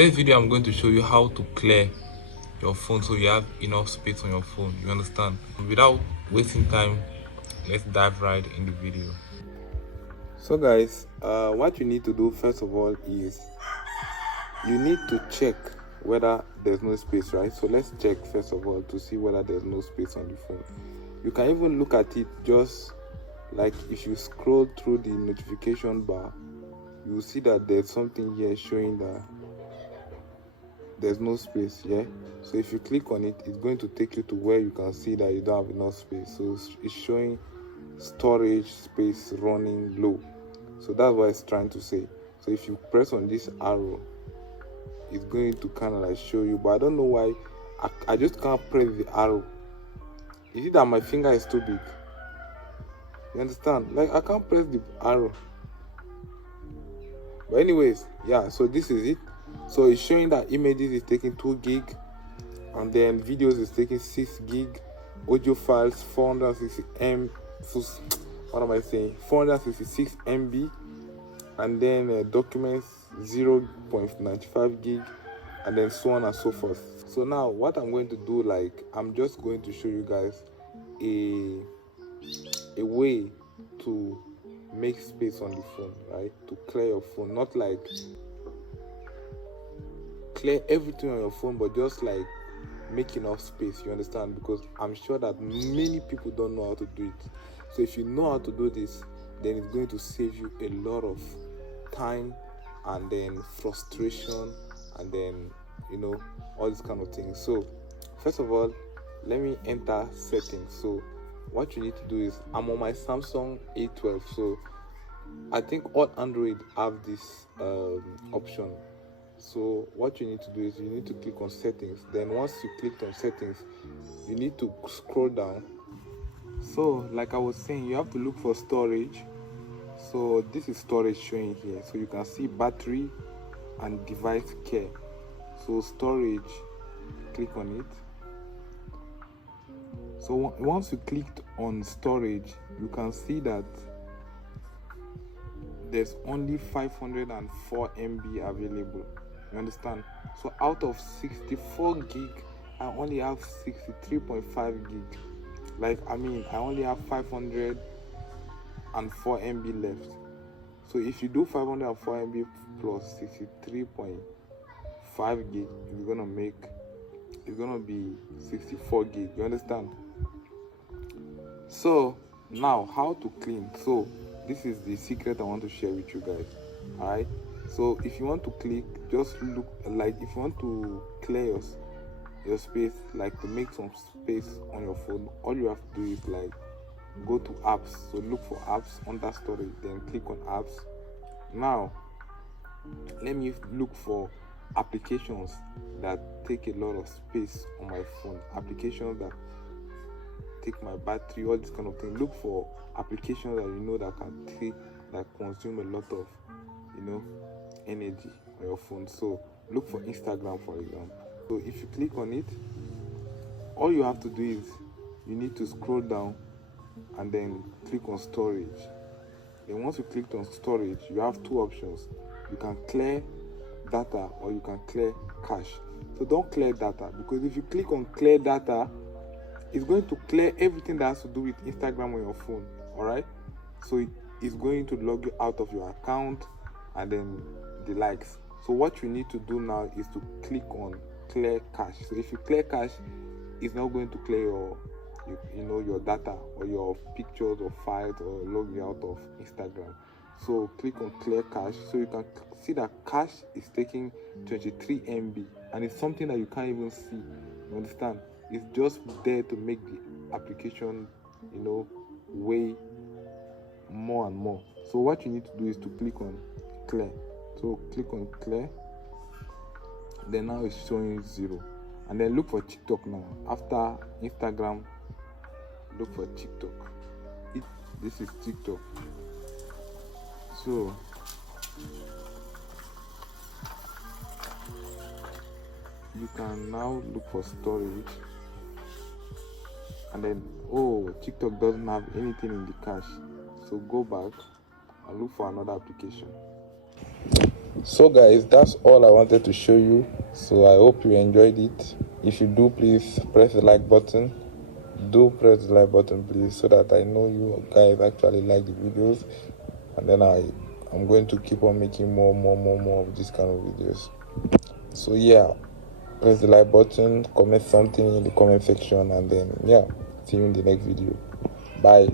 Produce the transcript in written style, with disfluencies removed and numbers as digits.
today's video I'm going to show you how to clear your phone so you have enough space on your phone. You understand? Without wasting time, let's dive right in the video. So guys, what you need to do first of all is you need to check whether there's no space, right? So let's check first of all to see whether there's no space on the phone. You can even look at it just like if you scroll through the notification bar, you will see that there's something here showing that there's no space. Yeah, so if you click on it, it's going to take you to where you can see that you don't have enough space. So it's showing storage space running low. So that's what it's trying to say. So if you press on this arrow, it's going to kind of like show you, but I don't know why I just can't press the arrow. Is it that my finger is too big? You understand? Like I can't press the arrow. But anyways, yeah, so this is it. So it's showing that images is taking 2 gig, and then videos is taking 6 gig, audio files 460 M, what am I saying? 466 MB, and then documents 0.95 gig, and then so on and so forth. So now what I'm going to do, like I'm just going to show you guys a way to make space on the phone, right? To clear your phone, not like clear everything on your phone, but just like make enough space. You understand? Because I'm sure that many people don't know how to do it. So if you know how to do this, then it's going to save you a lot of time and then frustration and then all these kind of things. So first of all, let me enter settings. So what you need to do is, I'm on my Samsung A12, so I think all Android have this option. So what you need to do is you need to click on settings. Then once you click on settings, you need to scroll down. So like I was saying, you have to look for storage. So this is storage showing here. So you can see battery and device care. So storage, click on it. So once you clicked on storage, you can see that there's only 504 MB available. You understand? So out of 64 gig, I only have 63.5 gig. Like I only have 504 MB left. So if you do 504 MB plus 63.5 gig, it's gonna be 64 gig. You understand? So now how to clean. So this is the secret I want to share with you guys. Alright, so if you want to click, just look, like if you want to clear your space, like to make some space on your phone, all you have to do is like go to apps. So look for apps under storage, then click on apps. Now let me look for applications that take a lot of space on my phone, applications that take my battery, all this kind of thing. Look for applications that that consume a lot of energy on your phone. So look for Instagram, for example. So if you click on it, all you have to do is you need to scroll down and then click on storage. Then once you click on storage, you have 2 options. You can clear data or you can clear cache. So don't clear data, because if you click on clear data, it's going to clear everything that has to do with Instagram on your phone. Alright, so it's going to log you out of your account and then the likes. So what you need to do now is to click on clear cache. So if you clear cache, it's not going to clear your data or your pictures or files or log you out of Instagram. So click on clear cache. So you can see that cache is taking 23 MB, and it's something that you can't even see. You understand? It's just there to make the application way more and more. So what you need to do is to click on clear. So click on clear, then now it's showing 0, and then look for TikTok. Now after Instagram, look for TikTok. This is TikTok. So you can now look for storage, and then TikTok doesn't have anything in the cache. So go back and look for another application. So guys, that's all I wanted to show you. So I hope you enjoyed it. If you do, please press the like button. Do press the like button, please, so that I know you guys actually like the videos, and then I'm going to keep on making more of this kind of videos. So yeah, press the like button, comment something in the comment section, and then yeah, see you in the next video. Bye.